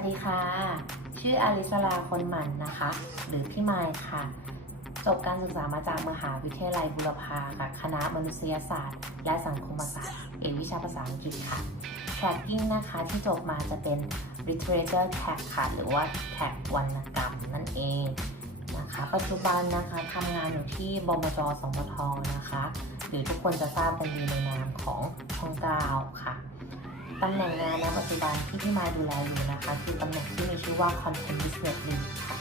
วัสดีค่ะ ชื่ออลิสลาคนหมันนะคะ หรือพี่ไมค์ค่ะ จบการศึกษามาจากมหาวิทยาลัยบุรพาค่ะ คณะมนุษยศาสตร์ และสังคมศาสตร์ เอกวิชาภาษาอังกฤษค่ะ tracking นะคะที่จบมาจะเป็น literature tag ค่ะ หรือว่า tag วรรณกรรมนั่นเองนะคะ ปัจจุบันนะคะทำงานอยู่ที่บมจสมทนะคะ หรือทุกคนจะทราบกันดีในนามของช่องก้าค่ะ ตำแหน่งงานณปัจจุบันที่พี่มายดูแลอยู่นะคะ คือตำแหน่งที่มีชื่อว่า Content Business Lead ค่ะ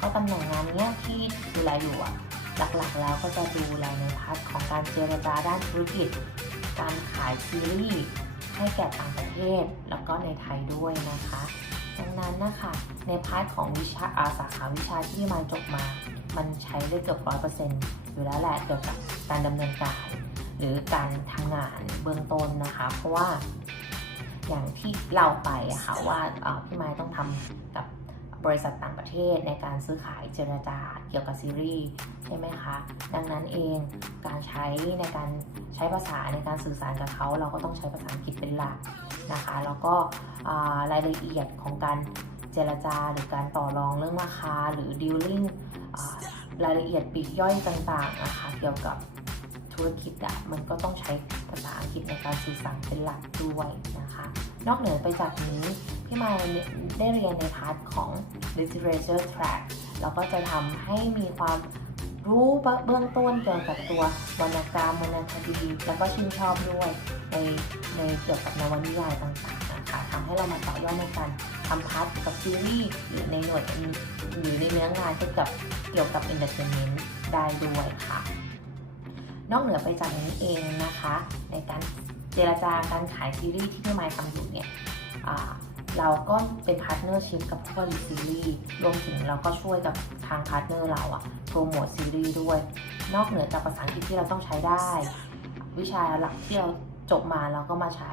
ก็ตำแหน่งงานเนี้ยที่ดูแลอยู่อะหลักๆแล้วก็จะดูแลในพาร์ทของการเจรจาด้านธุรกิจ การขายซีรีส์ให้แก่ต่างประเทศ แล้วก็ในไทยด้วยนะคะดังนั้นนะคะในพาร์ทของวิชาอาสาขาวิชาที่มาจบมา มันใช้ได้เกือบร้อยเปอร์เซ็นต์อยู่แล้วแหละเกี่ยวกับการดำเนินการ หรือการทำงานเบื้องต้นนะคะ เพราะว่า อย่างที่เล่าไปอะค่ะว่าพี่ไม้ต้องทำกับบริษัทต่างประเทศในการซื้อขายเจรจาเกี่ยวกับซีรีส์ใช่ไหมคะ ดังนั้นเองการใช้ในการใช้ภาษาในการสื่อสารกับเขา เราก็ต้องใช้ภาษาอังกฤษเป็นหลักนะคะ แล้วก็รายละเอียดของการเจรจาหรือการต่อรองเรื่องราคาหรือดีลลิ่งรายละเอียดปีกย่อยต่างๆนะคะเกี่ยวกับ ธุรกิจอะมันก็ต้องใช้ภาษาอังกฤษในการสื่อสารเป็นหลักด้วยนะคะ นอกเหนือไปจากนี้พี่มายได้เรียนในพาร์ทของ literature track แล้วก็จะทำให้มีความรู้เบื้องต้นเกี่ยวกับตัววรรณกรรมวรรณคดีแล้วก็ชื่นชอบด้วยในในเกี่ยวกับนวนิยายต่างๆนะคะทำให้เรามาต่อยอดในการทำพาร์ทกับซีรีส์หรือในหน่วยหรือในเนื้องานเกี่ยวกับเกี่ยวกับ entertainment ได้ด้วยค่ะ นอกเหนือไปจากนี้เองนะคะ ในการเจรจาการขายซีรีส์ที่พี่ไมค์ทำอยู่เนี่ยเราก็เป็นพาร์ทเนอร์ชิพกับพวกรีซีรีส์รวมถึงเราก็ช่วยกับทางพาร์ทเนอร์เราอะโปรโมทซีรีส์ด้วย นอกเหนือจากภาษาอังกฤษที่เราต้องใช้ได้ วิชาหลักที่เราจบมาเราก็มาใช้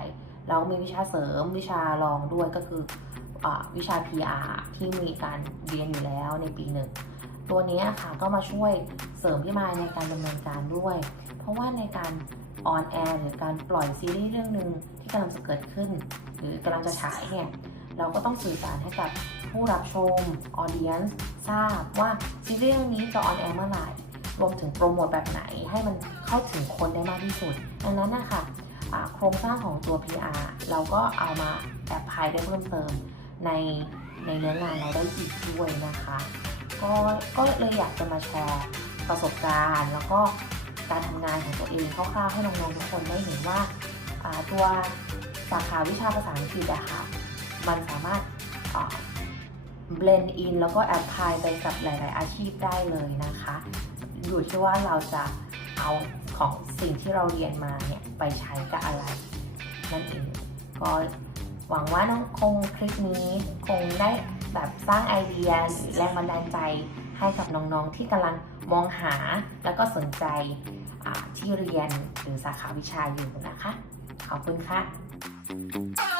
เรามีวิชาเสริมวิชารองด้วยก็คืออวิชา PR ที่มีการเรียนอยู่แล้วในปีหนึ่ง ตัวนี้ค่ะก็มาช่วยเสริมพี่มายในการดำเนินการด้วย เพราะว่าในการออนแอร์หรือการปล่อยซีรีส์เรื่องหนึ่งที่กำลังจะเกิดขึ้น หรือกำลังจะฉายเนี่ยเราก็ต้องสื่อสารให้กับผู้รับชมออเดียนส์ทราบว่าซีรีส์เรื่องนี้จะออนแอร์เมื่อไหร่รวมถึงโปรโมทแบบไหนให้มันเข้าถึงคนได้มากที่สุด ดังนั้นนะคะโครงสร้างของตัว PR เราก็เอามาแอพพลายได้เพิ่มเติมในในเนื้องานเราได้อีกด้วยนะคะ ก็ก็เลยอยากจะมาแชร์ประสบการณ์ แล้วก็การทำงานของตัวเองคร่าวๆให้น้องๆทุกคนได้เห็นว่าตัวสาขาวิชาภาษาอังกฤษอะค่ะมันสามารถเบลนด์อินแล้วก็แอพพลายไปกับหลาย ๆ อาชีพได้เลยนะคะ อยู่ที่ว่าเราจะเอาของสิ่งที่เราเรียนมาเนี่ยไปใช้กับอะไร นั่นเองก็หวังว่าน้องคงคลิปนี้คงได้ แบบสร้างไอเดียหรือแรงบันดาลใจให้กับน้องๆที่กำลังมองหาแล้วก็สนใจที่เรียนหรือสาขาวิชาอยู่นะคะ ขอบคุณค่ะ